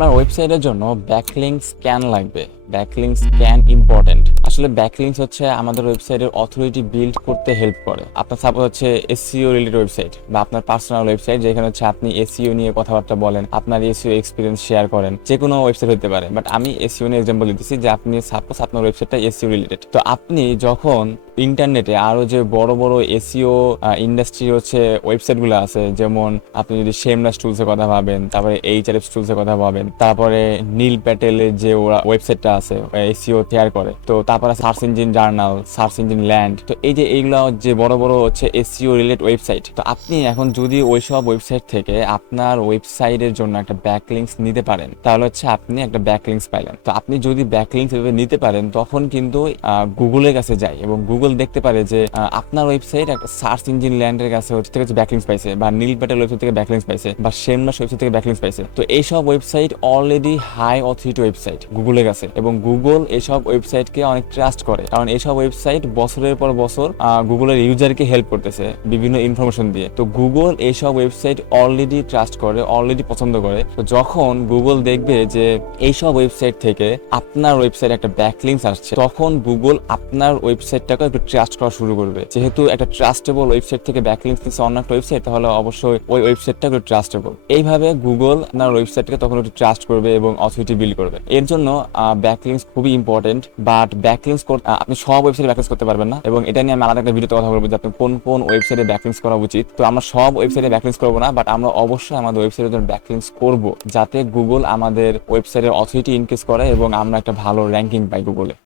আপনার ওয়েবসাইটের জন্য ব্যাকলিংকস কেন লাগবে? ব্যাকলিংকস কেন ইম্পর্টেন্ট? আসলে ব্যাকলিংকস হচ্ছে আমাদের ওয়েবসাইটের অথরিটি বিল্ড করতে হেল্প করে। আপনার সাপোজ হচ্ছে এসইও রিলেটেড ওয়েবসাইট বা আপনার পার্সোনাল ওয়েবসাইট, যেখানে হচ্ছে আপনি এসইও নিয়ে কথাবার্তা বলেন, আপনার এসইও এক্সপিরিয়েন্স শেয়ার করেন। যে কোনো ওয়েবসাইট হতে পারে, বাট আমি এসইও নিয়ে এক্সাম্পল দিতেছি যে আপনি সাপোজ আপনার ওয়েবসাইটটা এসইও রিলেটেড। তো আপনি যখন ইন্টারনেটে আরো যে বড় বড় এসইও ইন্ডাস্ট্রি হচ্ছে ওয়েবসাইটগুলো আছে, যেমন আপনি যদি শেমলাস টুলসের কথা ভাবেন, তারপরে এইচআরএফ টুলসের কথা ভাবেন, তারপরে নীল প্যাটেলের যে ওরা ওয়েবসাইটটা আছে এসইও শেয়ার করে, তো তারপরে search engine journal, search engine land, তো এই যে এইগুলো যে বড় বড় হচ্ছে এসইও রিলেটেড ওয়েবসাইট। তো আপনি এখন যদি ওইসব ওয়েবসাইট থেকে আপনার ওয়েবসাইটের জন্য একটা ব্যাকলিংকস নিতে পারেন, তাহলে হচ্ছে আপনি একটা ব্যাকলিংকস পাইলেন। তো আপনি যদি ব্যাকলিংকস এভাবে নিতে পারেন, তখন কিন্তু গুগলের কাছে যায় এবং গুগল দেখতে পারে যে আপনার ওয়েবসাইট একটা সার্চ ইঞ্জিন ল্যান্ডের কাছে হচ্ছে ব্যাকলিংকস পাইছে, বা নীল প্যাটেল ওয়েবসাইট থেকে ব্যাকলিংকস পাইছে, বা শেমলাস ওয়েবসাইট থেকে ব্যাকলিংকস পাইছে। তো এইসব website already high authority website গুগলের কাছে, এবং গুগল এইসব ওয়েবসাইটকে অনেক ট্রাস্ট করে, কারণ এইসব ওয়েবসাইট বছরের পর বছর গুগলের ইউজারকে হেল্প করতেছে বিভিন্ন ইনফরমেশন দিয়ে। তো গুগল এইসব ওয়েবসাইট অলরেডি ট্রাস্ট করে, অলরেডি পছন্দ করে। তো যখন গুগল দেখবে যে এইসব ওয়েবসাইট থেকে আপনার ওয়েবসাইট একটা ব্যাকলিংকস আসছে, তখন গুগল আপনার ওয়েবসাইটটাকে একটু ট্রাস্ট করা শুরু করবে। যেহেতু একটা ট্রাস্টেবল ওয়েবসাইট থেকে ব্যাকলিংকস দিচ্ছে অন্য একটা ওয়েবসাইট, তাহলে অবশ্যই ওই ওয়েবসাইটটা একটু ট্রাস্টেবল। এইভাবে গুগল আপনার ওয়েবসাইটকে তখন একটু ট্রাস্ট করবে এবং অথরিটি বিল্ড করবে। এর জন্য ব্যাকলিংকস খুবই ইম্পর্টেন্ট। বাট ব্যাকলিংকস আপনি সব ওয়েবসাইটে ব্যাকলিংকস করতে পারবেন না, এবং এটা নিয়ে আমি আলাদা একটা ভিডিওতে কথা বলবো যে আপনি কোন কোন ওয়েবসাইটে ব্যাকলিংকস করা উচিত। তো আমরা সব ওয়েবসাইটে ব্যাকলিংকস করবো না, বাট আমরা অবশ্যই আমাদের ওয়েবসাইটের জন্য ব্যাকলিংকস করব, যাতে গুগল আমাদের ওয়েবসাইটের অথরিটি ইনক্রিজ করে এবং আমরা একটা ভালো র্যাঙ্কিং পাই গুগলে।